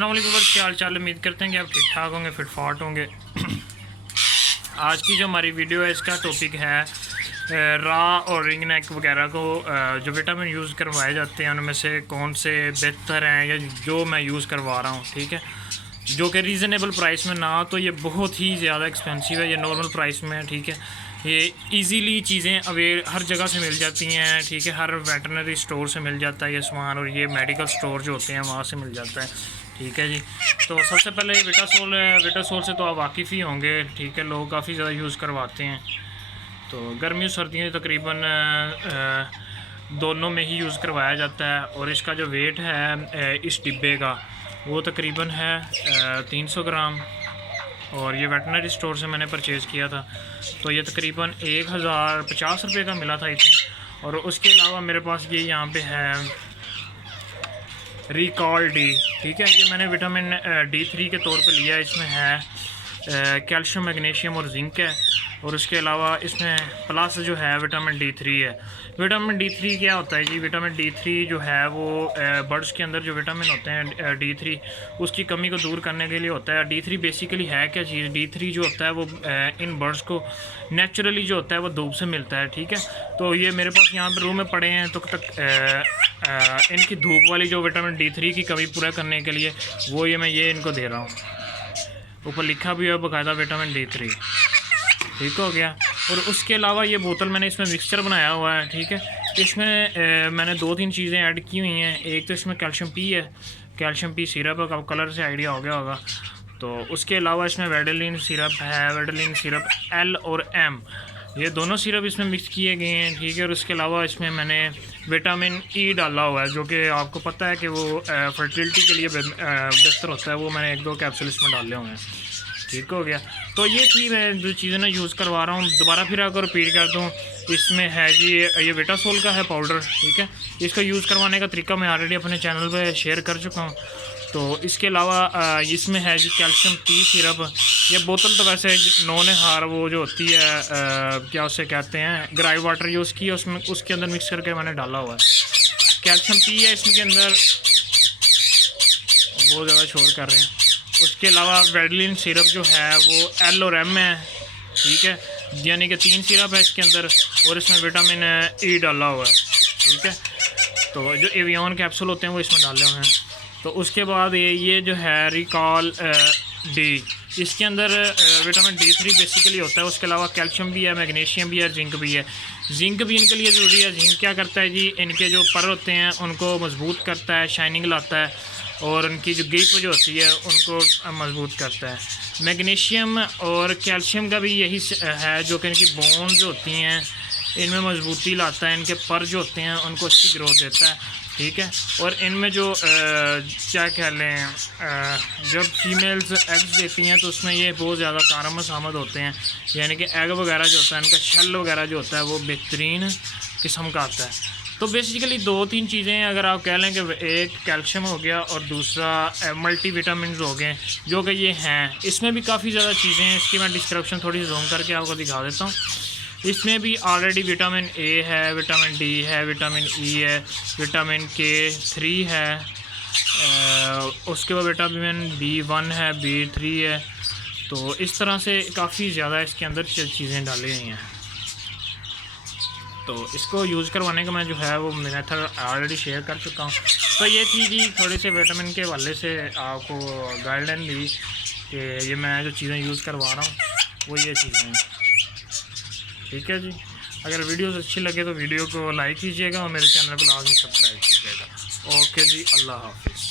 अस्सलाम वालेकुम, क्या हाल चाल। उम्मीद करते हैं कि आप ठीक ठाक होंगे, फिट फाट होंगे। आज की जो हमारी वीडियो है इसका टॉपिक है रा और रिंग नेक वगैरह को जो विटामिन यूज़ करवाए जाते हैं उनमें से कौन से बेहतर हैं या जो मैं यूज़ करवा रहा हूँ, ठीक है, जो कि रीज़नेबल प्राइस में ना तो ये बहुत ही ज़्यादा एक्सपेंसिव है, ये नॉर्मल प्राइस में है, ठीक है। ये इजीली चीज़ें हर जगह से मिल जाती हैं, ठीक है, हर वेटरनरी स्टोर से मिल जाता है ये सामान, और ये मेडिकल स्टोर जो होते हैं वहाँ से मिल जाता है, ठीक है जी। तो सबसे पहले विटासोल है। विटासोल से तो आप वाकिफ़ ही होंगे, ठीक है, लोग काफ़ी ज़्यादा यूज़ करवाते हैं। तो गर्मियों सर्दियों तकरीबन दोनों में ही यूज़ करवाया जाता है। और इसका जो वेट है इस डिब्बे का वो तकरीबन है 300 ग्राम, और ये वेटनरी स्टोर से मैंने परचेज़ किया था, तो ये तकरीबन 1050 रुपये का मिला था इतना। और उसके अलावा मेरे पास ये यहाँ पे है रिकॉल डी, ठीक है, ये मैंने विटामिन D3 के तौर पे लिया है। इसमें है कैल्शियम, मैग्नीशियम और जिंक है, और उसके अलावा इसमें प्लस जो है विटामिन D3 है। विटामिन D3 क्या होता है जी? विटामिन D3 जो है वो बर्ड्स के अंदर जो विटामिन होते हैं D3, उसकी कमी को दूर करने के लिए होता है। D3 बेसिकली है क्या चीज़? D3 जो होता है वो इन बर्ड्स को नेचुरली जो होता है वो धूप से मिलता है, ठीक है। तो ये मेरे पास यहाँ पे रूम में पड़े हैं, तो इनकी धूप वाली जो विटामिन D3 की कमी पूरा करने के लिए वो ये इनको दे रहा हूँ। ऊपर लिखा भी है बाकायदा विटामिन D3, ठीक हो गया। और उसके अलावा ये बोतल मैंने इसमें मिक्सचर बनाया हुआ है, ठीक है। इसमें मैंने 2-3 चीज़ें ऐड की हुई हैं। एक तो इसमें कैल्शियम पी है, कैल्शियम पी सिरप का कलर से आइडिया हो गया होगा। तो उसके अलावा इसमें वेडलिन सिरप है, वेडलिन सिरप L और M, ये दोनों सिरप इसमें मिक्स किए गए हैं, ठीक है। और उसके अलावा इसमें मैंने विटामिन E डाला हुआ है, जो कि आपको पता है कि वो फर्टिलिटी के लिए बेहतर होता है। वो मैंने 1-2 कैप्सूल इसमें डाले हुए हैं, ठीक हो गया। तो ये थी मैं जो चीज़ें ना यूज़ करवा रहा हूँ। दोबारा फिर अगर रिपीट कर दूँ, इसमें है जी ये विटासोल का है पाउडर, ठीक है। इसका यूज़ करवाने का तरीका मैं ऑलरेडी अपने चैनल पे शेयर कर चुका हूँ। तो इसके अलावा इसमें है जी कैल्शियम पी सिरप। ये बोतल तो वैसे नॉन हार वो जो होती है क्या उसे कहते हैं, ग्राई वाटर यूज़ की है, उसमें उसके अंदर मिक्स करके मैंने डाला हुआ है। कैल्शियम पी है इसके अंदर, बहुत ज़्यादा शोर कर रहे हैं। उसके अलावा वेडलिन सिरप जो है वो L और M है, ठीक है, यानी कि 3 सिरप है इसके अंदर, और इसमें विटामिन E डाला हुआ है, ठीक है। तो जो एवियन कैप्सूल होते हैं वो इसमें डाले हुए हैं। तो उसके बाद ये जो है रिकॉल डी, इसके अंदर विटामिन D3 बेसिकली होता है। उसके अलावा कैल्शियम भी है, मैग्नीशियम भी है, जिंक भी है। जिंक भी इनके लिए ज़रूरी है। जिंक क्या करता है जी? इनके जो पर होते हैं उनको मजबूत करता है, शाइनिंग लाता है, और उनकी जो ग्रिप जो होती है उनको मजबूत करता है। मैग्नीशियम और कैल्शियम का भी यही है, जो कि इनकी बोन जो होती हैं इनमें मजबूती लाता है, इनके पर जो होते हैं उनको अच्छी ग्रोथ देता है, ठीक है। और इनमें जो क्या कह लें, जब फीमेल्स एग्स देती हैं तो उसमें ये बहुत ज़्यादा कारआमद आमद होते हैं, यानी कि एग वगैरह जो होता है, इनका शेल वगैरह जो होता है वो बेहतरीन किस्म का आता है। तो बेसिकली 2-3 चीज़ें अगर आप कह लें कि एक कैल्शियम हो गया और दूसरा मल्टी विटामिन हो गए, जो कि ये हैं। इसमें भी काफ़ी ज़्यादा चीज़ें हैं, इसकी मैं डिस्क्रिप्शन थोड़ी जूम करके आपको दिखा देता हूँ। इसमें भी ऑलरेडी विटामिन A है, विटामिन D है, विटामिन E है, विटामिन K3 है, उसके बाद विटामिन B1 है, B3 है। तो इस तरह से काफ़ी ज़्यादा इसके अंदर चीज़ें डाली हुई हैं। तो इसको यूज़ करवाने का मैं जो है वो मेथड ऑलरेडी शेयर कर चुका हूँ। तो ये थी जी थोड़ी से विटामिन के हवाले से आपको गाइडलाइन दी कि ये मैं जो चीज़ें यूज़ करवा रहा हूँ वो ये चीज़ें हैं, ठीक है जी। अगर वीडियोस अच्छी लगे तो वीडियो को लाइक कीजिएगा और मेरे चैनल को लाजमी सब्सक्राइब कीजिएगा। ओके जी, अल्लाह हाफिज़।